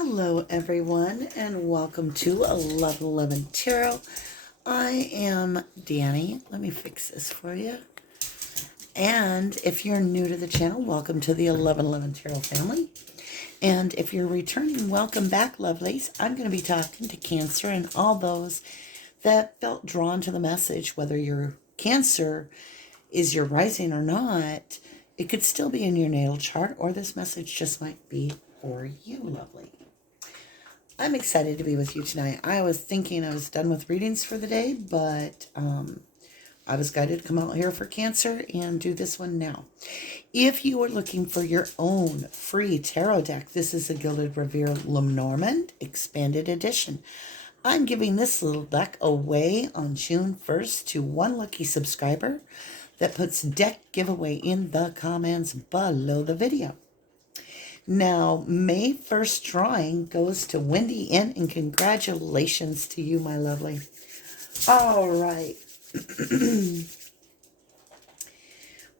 Hello, everyone, and welcome to 1111 Tarot. I am Danny. Let me fix this for you. And if you're new to the channel, welcome to the 1111 Tarot family. And if you're returning, welcome back, lovelies. I'm going to be talking to Cancer and all those that felt drawn to the message, whether your Cancer is your rising or not. It could still be in your natal chart, or this message just might be for you, lovely. I'm excited to be with you tonight. I was thinking I was done with readings for the day, but I was guided to come out here for Cancer and do this one now. If you are looking for your own free tarot deck, this is the Gilded Revere Lenormand Expanded Edition. I'm giving this little deck away on June 1st to one lucky subscriber that puts deck giveaway in the comments below the video. Now, May 1st drawing goes to Wendy N, and congratulations to you, my lovely. All right.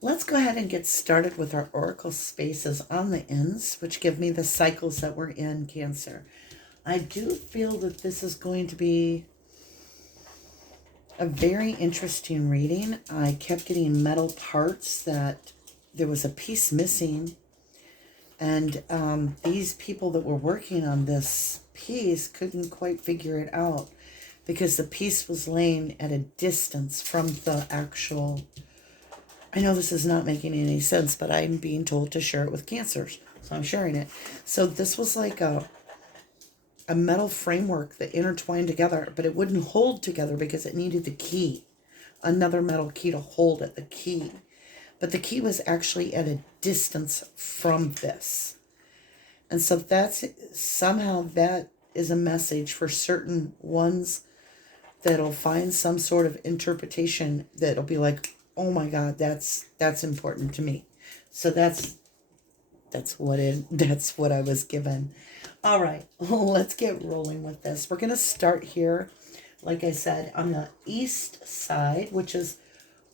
Let's go ahead and get started with our oracle spaces on the ends, which give me the cycles that we're in, Cancer. I do feel that this is going to be a very interesting reading. I kept getting metal parts that there was a piece missing. And these people that were working on this piece couldn't quite figure it out because the piece was laying at a distance from the actual... I know this is not making any sense, but I'm being told to share it with Cancers, so I'm sharing it. So this was like a metal framework that intertwined together, but it wouldn't hold together because it needed the key, another metal key to hold it, the key. But the key was actually at a distance from this. And so that's somehow that is a message for certain ones that'll find some sort of interpretation that'll be like, oh my God, that's important to me. So that's what I was given. All right, let's get rolling with this. We're going to start here, like I said, on the east side, which is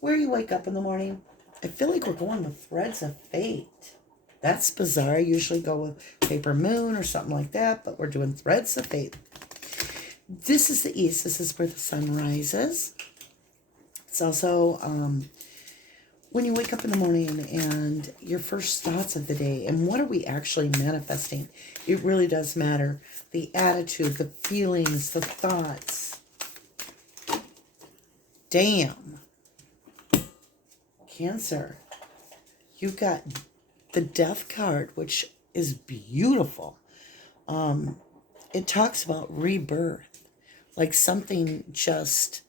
where you wake up in the morning. I feel like we're going with Threads of Fate. That's bizarre. I usually go with Paper Moon or something like that, but we're doing Threads of Fate. This is the east. This is where the sun rises. It's also when you wake up in the morning and your first thoughts of the day. And what are we actually manifesting? It really does matter. The attitude, the feelings, the thoughts. Damn. Cancer, you got the Death card, which is beautiful. It talks about rebirth, like something just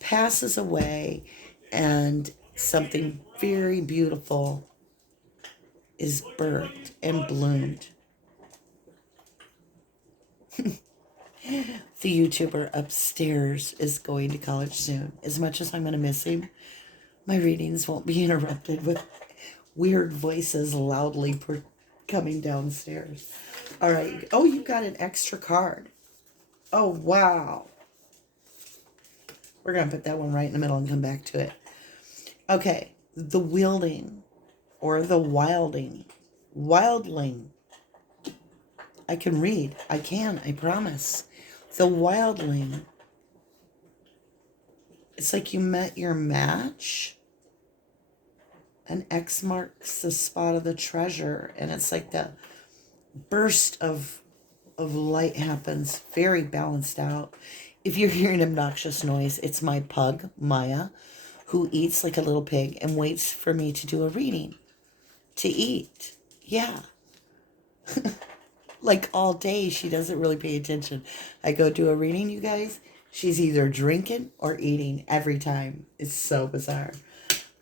passes away and something very beautiful is birthed and bloomed. The YouTuber upstairs is going to college soon. As much as I'm going to miss him, my readings won't be interrupted with weird voices loudly coming downstairs. All right. Oh, you got an extra card. Oh, wow. We're going to put that one right in the middle and come back to it. Okay. The wielding or the wilding. Wildling. I can read. I promise. The wildling. It's like you met your match. An X marks the spot of the treasure, and it's like the burst of light happens, very balanced out. If you're hearing obnoxious noise, it's my pug, Maya, who eats like a little pig and waits for me to do a reading. To eat. Yeah. Like all day, she doesn't really pay attention. I go do a reading, you guys. She's either drinking or eating every time. It's so bizarre.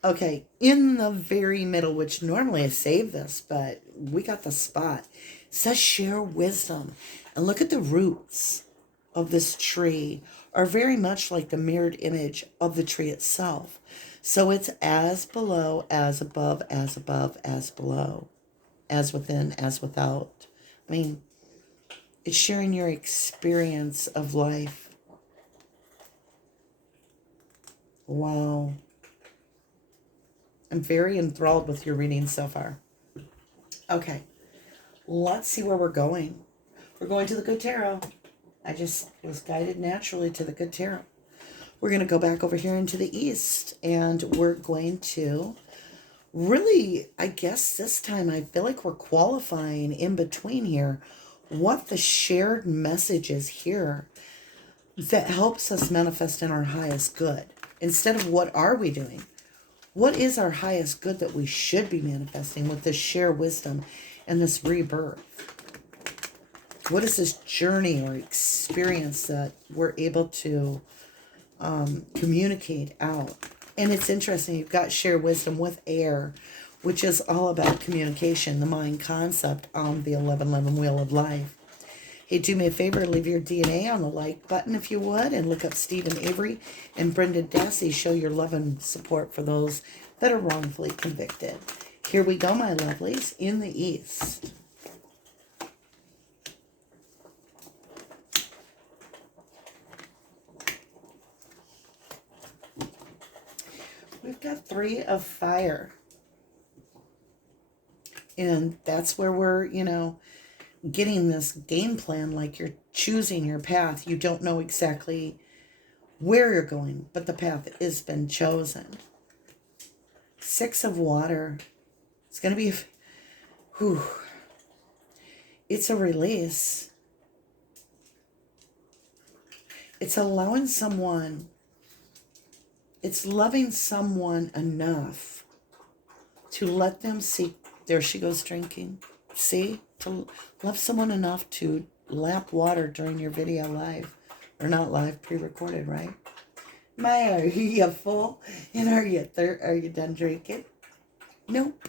Okay, in the very middle, which normally I save this, but we got the spot. It says share wisdom. And look at the roots of this tree are very much like the mirrored image of the tree itself. So it's as below, as above, as above, as below, as within, as without. I mean, it's sharing your experience of life. Wow. I'm very enthralled with your reading so far. Okay, let's see where we're going. We're going to the good tarot. I just was guided naturally to the good tarot. We're going to go back over here into the east, and we're going to really, I guess this time I feel like we're qualifying in between here what the shared message is here that helps us manifest in our highest good. Instead of what are we doing? What is our highest good that we should be manifesting with this shared wisdom and this rebirth? What is this journey or experience that we're able to communicate out? And it's interesting, you've got shared wisdom with air, which is all about communication, the mind concept on the 1111 Wheel of Life. Hey, do me a favor, leave your DNA on the like button if you would, and look up Stephen Avery and Brenda Dassey. Show your love and support for those that are wrongfully convicted. Here we go, my lovelies, in the east. We've got 3 of fire. And that's where we're, getting this game plan, like you're choosing your path. You don't know exactly where you're going, but the path has been chosen. 6 of water. It's going to be, it's a release. It's allowing someone, it's loving someone enough to let them see. There she goes drinking. See? To love someone enough to lap water during your video live. Or not live, pre-recorded, right? Maya, are you full? And are you done drinking? Nope.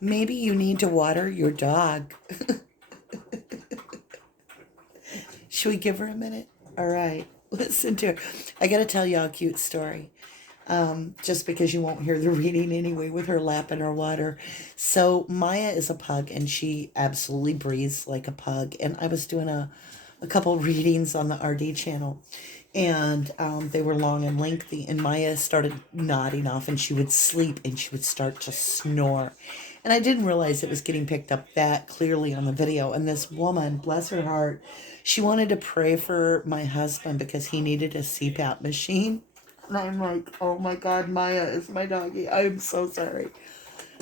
Maybe you need to water your dog. Should we give her a minute? All right. Listen to her. I got to tell y'all a cute story. Just because you won't hear the reading anyway with her lapping her water. So Maya is a pug, and she absolutely breathes like a pug. And I was doing a couple readings on the RD channel, and they were long and lengthy, and Maya started nodding off, and she would sleep, and she would start to snore. And I didn't realize it was getting picked up that clearly on the video. And this woman, bless her heart, she wanted to pray for my husband because he needed a CPAP machine. And I'm like, oh my God, Maya is my doggy. I'm so sorry.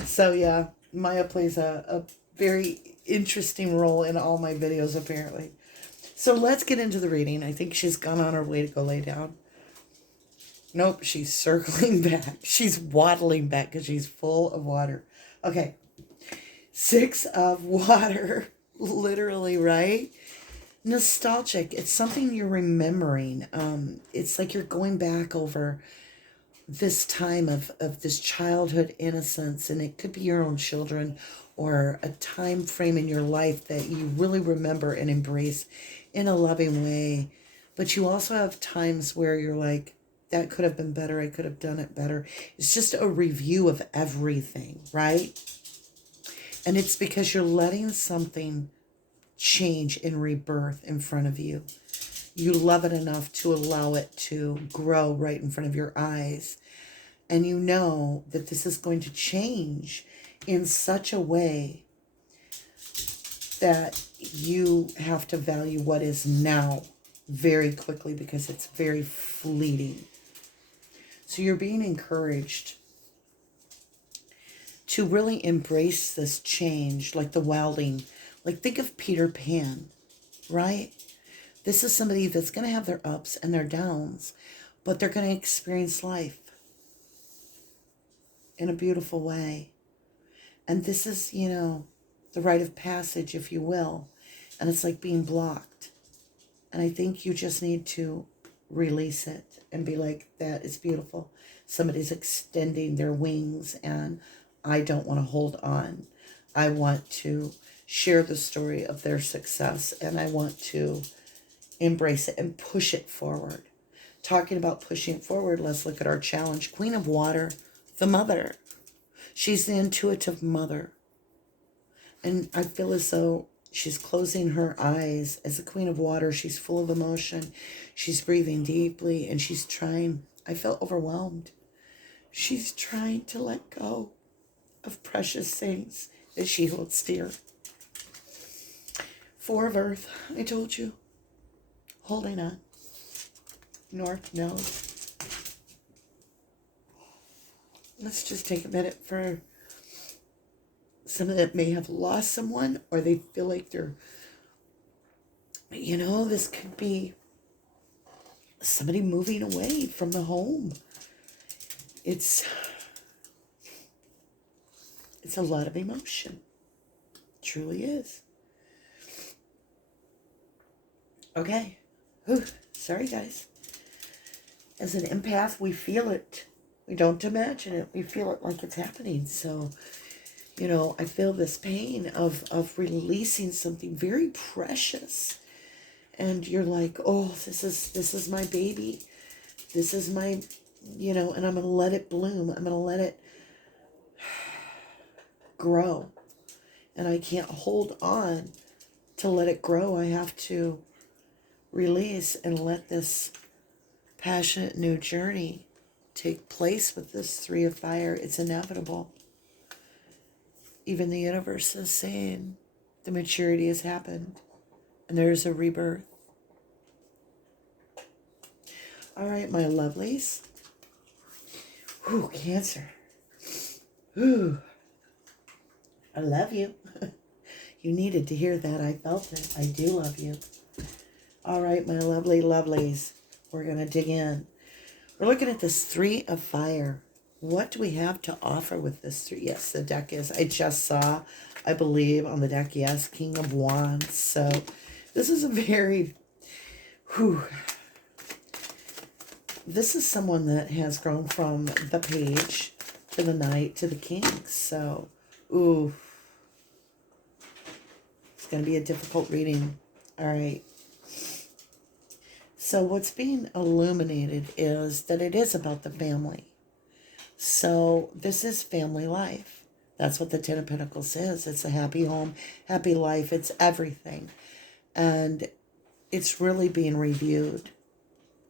So yeah, Maya plays a very interesting role in all my videos, apparently. So let's get into the reading. I think she's gone on her way to go lay down. Nope, she's circling back. She's waddling back because she's full of water. Okay, 6 of water, literally, right? Nostalgic. It's something you're remembering. It's like you're going back over this time of this childhood innocence, and it could be your own children or a time frame in your life that you really remember and embrace in a loving way. But you also have times where you're like, that could have been better. I could have done it better. It's just a review of everything, right? And it's because you're letting something change and rebirth in front of you. You love it enough to allow it to grow right in front of your eyes. And you know that this is going to change in such a way that you have to value what is now very quickly because it's very fleeting. So you're being encouraged to really embrace this change, like the wilding. Like, think of Peter Pan, right? This is somebody that's going to have their ups and their downs, but they're going to experience life in a beautiful way. And this is, the rite of passage, if you will. And it's like being blocked. And I think you just need to release it and be like, that is beautiful. Somebody's extending their wings, and I don't want to hold on. I want to share the story of their success, and I want to embrace it and push it forward. Talking about pushing it forward, let's look at our challenge. Queen of Water, the mother. She's the intuitive mother. And I feel as though she's closing her eyes. As the Queen of Water, she's full of emotion. She's breathing deeply, and she's trying. I felt overwhelmed. She's trying to let go of precious things that she holds dear. Four of Earth. I told you. Holding on. North Node. Let's just take a minute for someone that may have lost someone, or they feel like they're, this could be somebody moving away from the home. It's a lot of emotion. It truly is. Okay. Whew. Sorry, guys. As an empath, we feel it. We don't imagine it. We feel it like it's happening. So, I feel this pain of releasing something very precious. And you're like, oh, this is my baby. This is my, and I'm going to let it bloom. I'm going to let it grow. And I can't hold on to let it grow. I have to release and let this passionate new journey take place with this Three of Fire. It's inevitable. Even the universe is saying the maturity has happened and there's a rebirth. All right, my lovelies. Ooh, Cancer. Ooh, I love you. You needed to hear that. I felt it. I do love you. All right, my lovely lovelies. We're going to dig in. We're looking at this Three of Fire. What do we have to offer with this three? Yes, the deck is, I just saw, I believe, on the deck, yes, King of Wands. So this is a very, this is someone that has grown from the Page to the Knight to the King. So, ooh, it's going to be a difficult reading. All right. So what's being illuminated is that it is about the family. So this is family life. That's what the Ten of Pentacles is. It's a happy home, happy life. It's everything. And it's really being reviewed.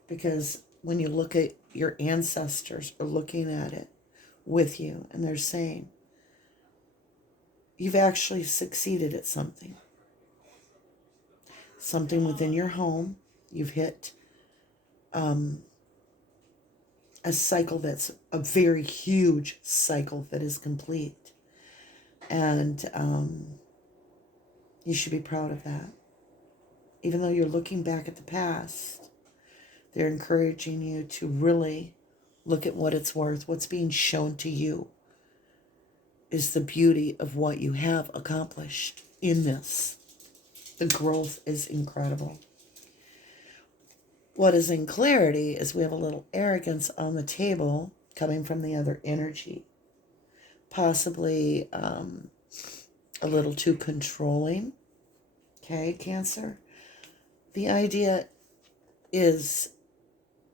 Because when you look at your ancestors are looking at it with you, and they're saying, you've actually succeeded at something. Something within your home. You've hit a cycle that's a very huge cycle that is complete. And you should be proud of that. Even though you're looking back at the past, they're encouraging you to really look at what it's worth. What's being shown to you is the beauty of what you have accomplished in this. The growth is incredible. What is in clarity is we have a little arrogance on the table coming from the other energy. Possibly a little too controlling. Okay, Cancer? The idea is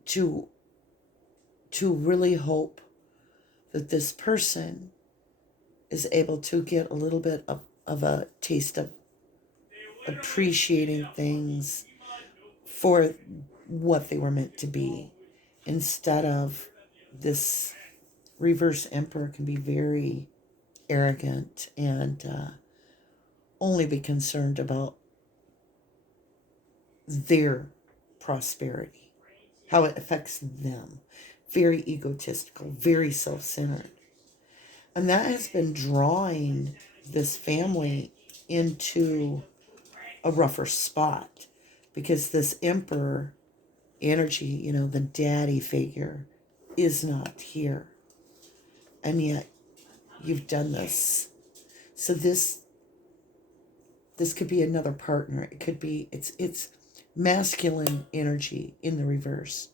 to really hope that this person is able to get a little bit of a taste of appreciating things for what they were meant to be, instead of this reverse Emperor can be very arrogant and only be concerned about their prosperity, how it affects them. Very egotistical, very self-centered. And that has been drawing this family into a rougher spot, because this Emperor energy, the daddy figure, is not here. And yet you've done this. So this could be another partner. It could be, it's masculine energy in the reverse.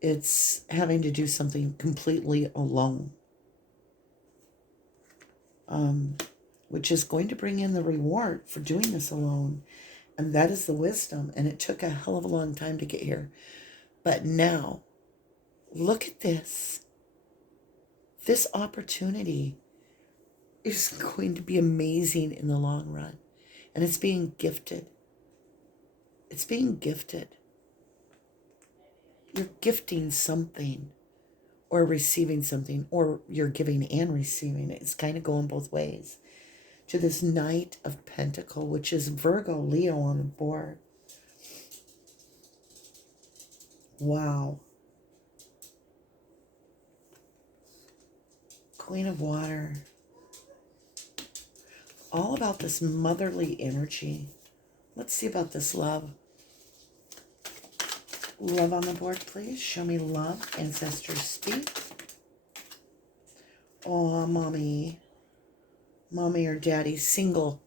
It's having to do something completely alone. Which is going to bring in the reward for doing this alone. And that is the wisdom. And it took a hell of a long time to get here. But now, look at this. This opportunity is going to be amazing in the long run. And it's being gifted. It's being gifted. You're gifting something or receiving something, or you're giving and receiving. It's kind of going both ways. to this Knight of Pentacle, which is Virgo, Leo on the board. Wow. Queen of Water. All about this motherly energy. Let's see about this love. Love on the board, please. Show me love. Ancestors speak. Oh, mommy. Mommy or daddy. Single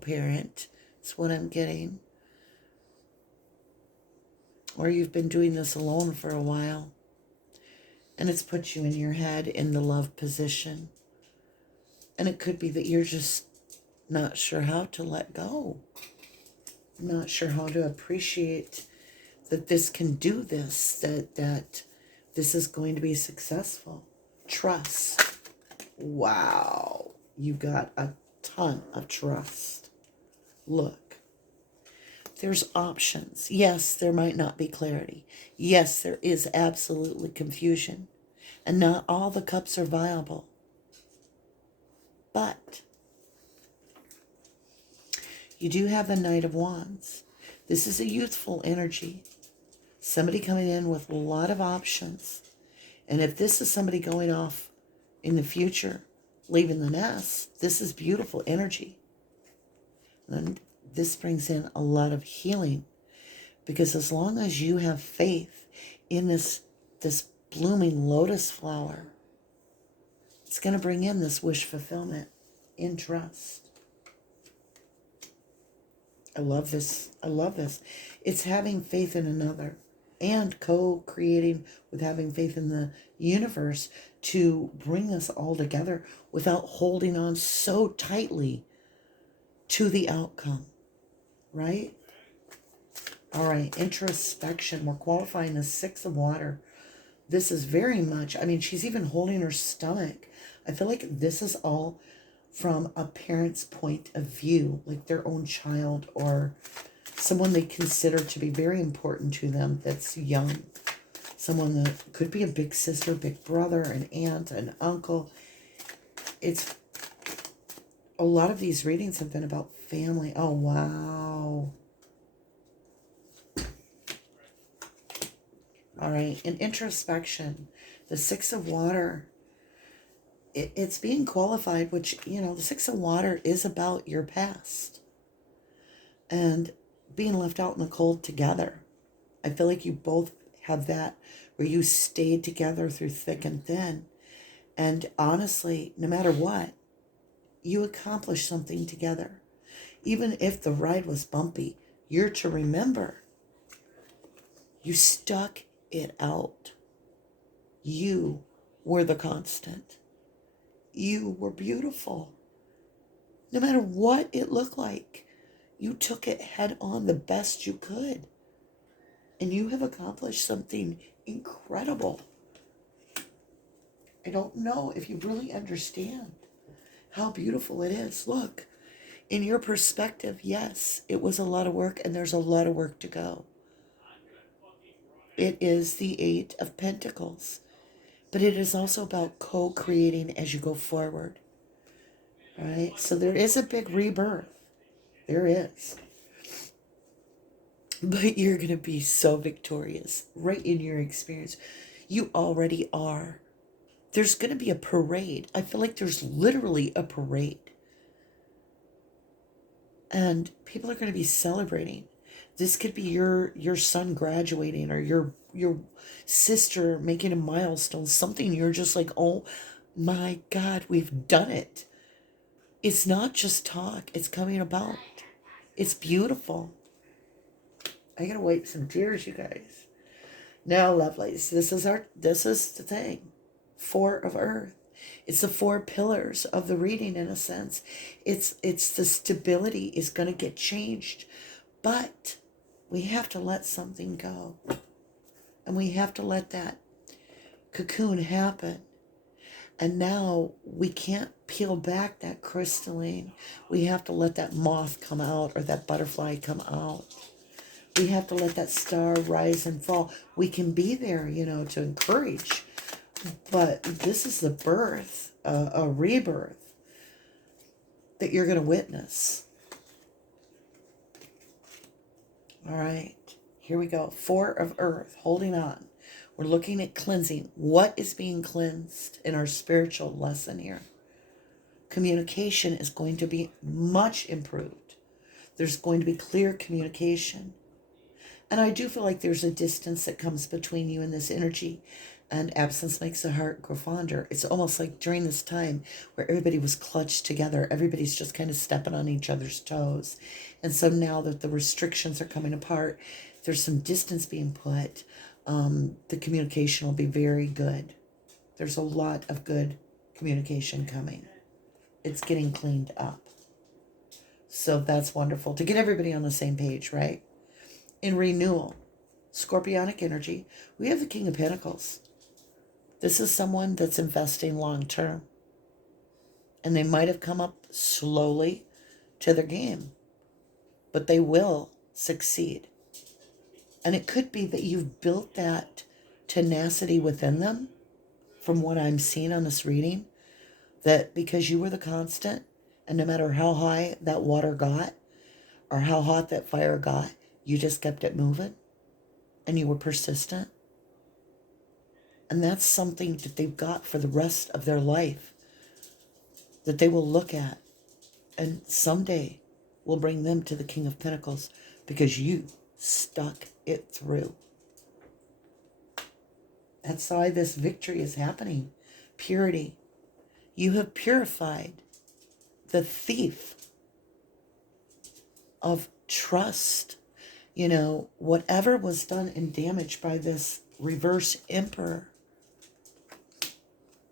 parent. That's what I'm getting. Or you've been doing this alone for a while. And it's put you in your head in the love position. And it could be that you're just not sure how to let go. Not sure how to appreciate that this can do this, that this is going to be successful. Trust. Wow. You got a ton of trust. Look. There's options. Yes, there might not be clarity. Yes, there is absolutely confusion. And not all the cups are viable. But you do have the Knight of Wands. This is a youthful energy. Somebody coming in with a lot of options. And if this is somebody going off in the future, leaving the nest, this is beautiful energy. And this brings in a lot of healing. Because as long as you have faith in this blooming lotus flower, it's going to bring in this wish fulfillment in trust. I love this. I love this. It's having faith in another and co-creating with having faith in the universe to bring us all together without holding on so tightly to the outcome, right? All right, introspection. We're qualifying the Six of Water. This is very much, I mean, she's even holding her stomach. I feel like this is all from a parent's point of view, like their own child or someone they consider to be very important to them that's young. Someone that could be a big sister, big brother, an aunt, an uncle. It's a lot of these readings have been about family. Oh, wow. All right, in introspection, the Six of Water, it's being qualified, which, you know, the Six of Water is about your past and being left out in the cold together. I feel like you both have that where you stayed together through thick and thin. And honestly, no matter what, you accomplished something together. Even if the ride was bumpy, you're to remember you stuck it out. You were the constant. You were beautiful. No matter what it looked like, you took it head on the best you could. And you have accomplished something incredible. I don't know if you really understand how beautiful it is. Look, in your perspective, yes, it was a lot of work and there's a lot of work to go. It is the Eight of Pentacles, but it is also about co-creating as you go forward. Right? So there is a big rebirth. There is. But you're going to be so victorious right in your experience. You already are. There's going to be a parade. I feel like there's literally a parade. And people are going to be celebrating. This could be your son graduating or your sister making a milestone. Something you're just like, oh my God, we've done it. It's not just talk. It's coming about. It's beautiful. I gotta wipe some tears, you guys. Now, lovelies, this is the thing. Four of Earth. It's the four pillars of the reading in a sense. It's the stability is gonna get changed. But we have to let something go. And we have to let that cocoon happen. And now we can't peel back that crystalline. We have to let that moth come out or that butterfly come out. We have to let that star rise and fall. We can be there, you know, to encourage. But this is the birth, a rebirth. that you're going to witness. All right, here we go. 4 of Earth, holding on. We're looking at cleansing. What is being cleansed in our spiritual lesson here? Communication is going to be much improved. There's going to be clear communication. And I do feel like there's a distance that comes between you and this energy. And absence makes the heart grow fonder. It's almost like during this time where everybody was clutched together, everybody's just kind of stepping on each other's toes. And so now that the restrictions are coming apart, there's some distance being put. The communication will be very good. There's a lot of good communication coming. It's getting cleaned up. So that's wonderful to get everybody on the same page, right? In renewal, Scorpionic energy, we have the King of Pentacles. This is someone that's investing long term. And they might have come up slowly to their game, but they will succeed. And it could be that you've built that tenacity within them, from what I'm seeing on this reading, that because you were the constant, and no matter how high that water got, or how hot that fire got, you just kept it moving, and you were persistent. And that's something that they've got for the rest of their life, that they will look at, and someday will bring them to the King of Pentacles, because you stuck it through. That's why this victory is happening. Purity. You have purified the thief of trust. You know, whatever was done and damaged by this reverse emperor,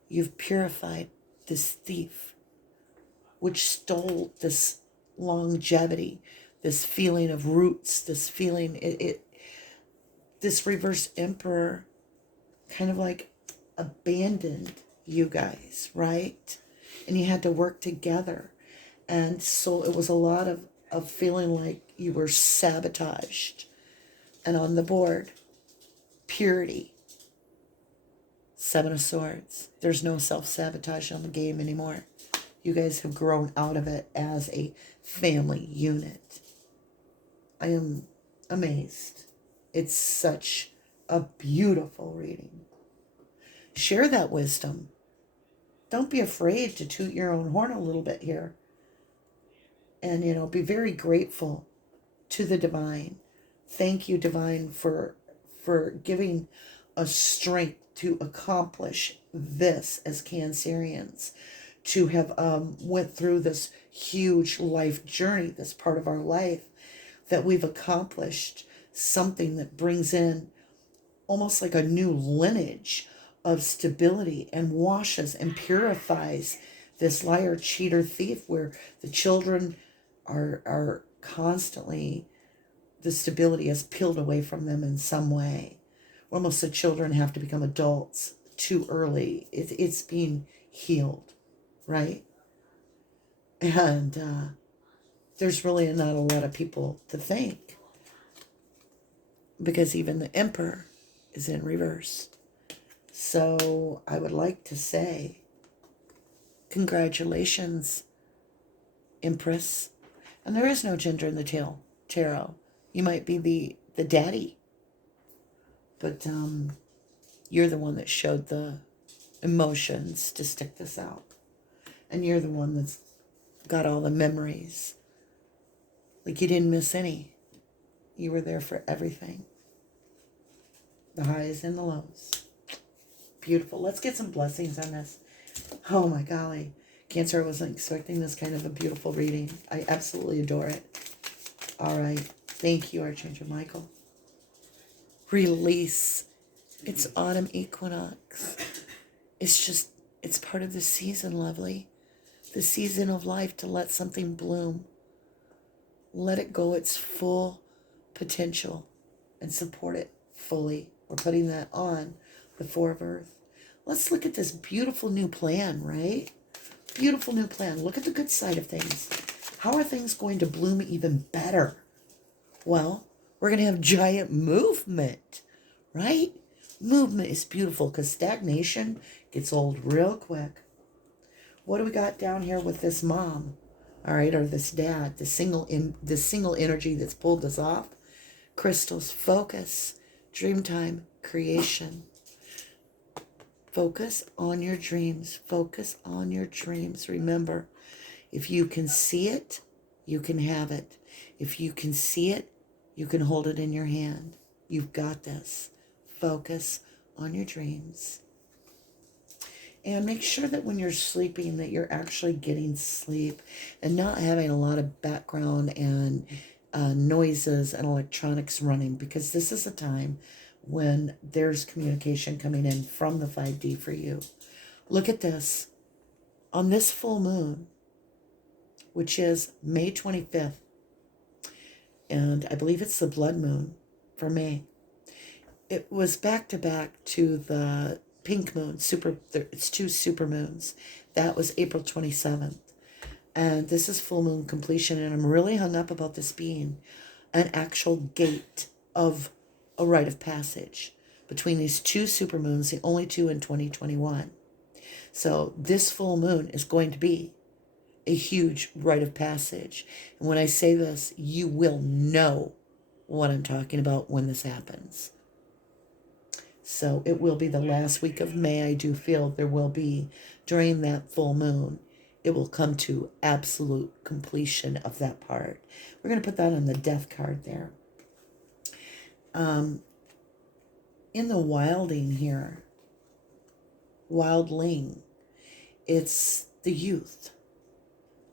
you've purified this thief, which stole this longevity, this feeling of roots, this feeling, this reverse emperor kind of like abandoned you guys, right? And you had to work together. And so it was a lot of feeling like you were sabotaged. And on the board, purity. 7 of Swords. There's no self-sabotage on the game anymore. You guys have grown out of it as a family unit. I am amazed. It's such a beautiful reading. Share that wisdom. Don't be afraid to toot your own horn a little bit here. And, you know, be very grateful to the divine. Thank you, divine, for giving us strength to accomplish this as Cancerians, to have went through this huge life journey, this part of our life, that we've accomplished something that brings in almost like a new lineage of stability and washes and purifies this liar, cheater, thief, where the children are constantly, the stability is peeled away from them in some way. Almost the children have to become adults too early. It's being healed, right? And there's really not a lot of people to thank, because even the Emperor is in reverse. So I would like to say, congratulations, Empress. And there is no gender in the tarot. You might be the daddy, but you're the one that showed the emotions to stick this out. And you're the one that's got all the memories. Like you didn't miss any. You were there for everything. The highs and the lows. Beautiful. Let's get some blessings on this. Oh my golly. Cancer, I wasn't expecting this kind of a beautiful reading. I absolutely adore it. All right. Thank you, Archangel Michael. Release. It's autumn equinox. It's part of the season, lovely. The season of life, to let something bloom. Let it go its full potential and support it fully. We're putting that on the 4 of Earth. Let's look at this beautiful new plan, right? Beautiful new plan. Look at the good side of things. How are things going to bloom even better? Well, we're going to have giant movement, right? Movement is beautiful, because stagnation gets old real quick. What do we got down here with this mom? all right, or this dad, this single energy that's pulled us off. Crystals, focus, dreamtime, creation. Focus on your dreams. Focus on your dreams. Remember, if you can see it, you can have it. If you can see it, you can hold it in your hand. You've got this. Focus on your dreams. And make sure that when you're sleeping that you're actually getting sleep and not having a lot of background and noises and electronics running, because this is a time when there's communication coming in from the 5D for you. Look at this. On this full moon, which is May 25th, and I believe it's the blood moon for May, it was back to back to the pink moon. It's two super moons. That was April 27th. And this is full moon completion, and I'm really hung up about this being an actual gate of a rite of passage between these two supermoons, the only two in 2021. So this full moon is going to be a huge rite of passage. And when I say this, you will know what I'm talking about when this happens. So it will be the last week of May. I do feel there will be, during that full moon, it will come to absolute completion of that part. We're going to put that on the death card there. In the wilding here, wildling, it's the youth.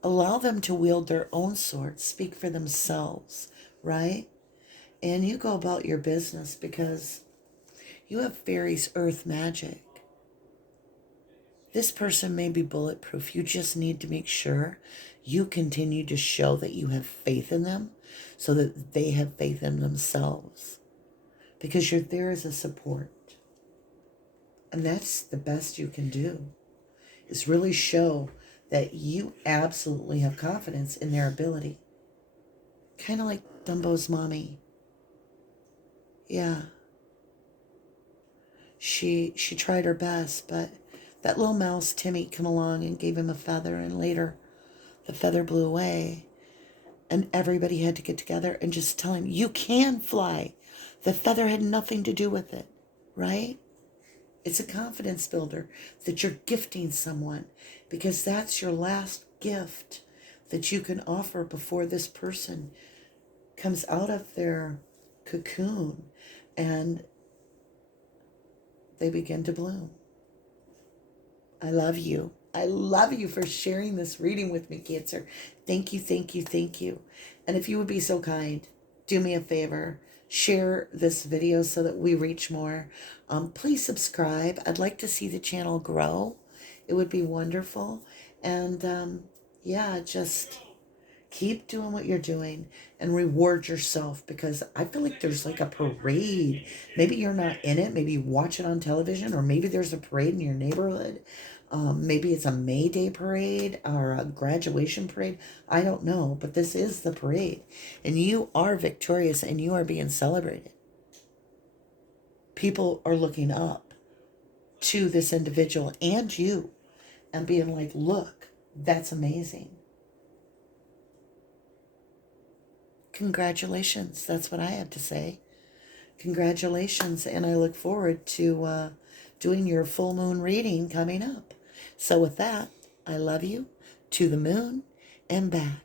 Allow them to wield their own swords, speak for themselves, right? And you go about your business because you have fairies, earth magic. This person may be bulletproof. You just need to make sure you continue to show that you have faith in them so that they have faith in themselves. Because you're there as a support. And that's the best you can do, is really show that you absolutely have confidence in their ability. Kind of like Dumbo's mommy. Yeah. She tried her best, but that little mouse, Timmy, come along and gave him a feather, and later the feather blew away. And everybody had to get together and just tell him, you can fly. The feather had nothing to do with it, right? It's a confidence builder that you're gifting someone, because that's your last gift that you can offer before this person comes out of their cocoon and they begin to bloom. I love you. I love you for sharing this reading with me, Cancer. Thank you, thank you, thank you. And if you would be so kind, do me a favor. Share this video so that we reach more. Please subscribe. I'd like to see the channel grow. It would be wonderful. And yeah, just keep doing what you're doing and reward yourself, because I feel like there's like a parade. Maybe you're not in it. Maybe you watch it on television, or maybe there's a parade in your neighborhood. Maybe it's a May Day parade or a graduation parade. I don't know, but this is the parade. And you are victorious and you are being celebrated. People are looking up to this individual and you and being like, look, that's amazing. Congratulations. That's what I have to say. Congratulations. And I look forward to doing your full moon reading coming up. So with that, I love you to the moon and back.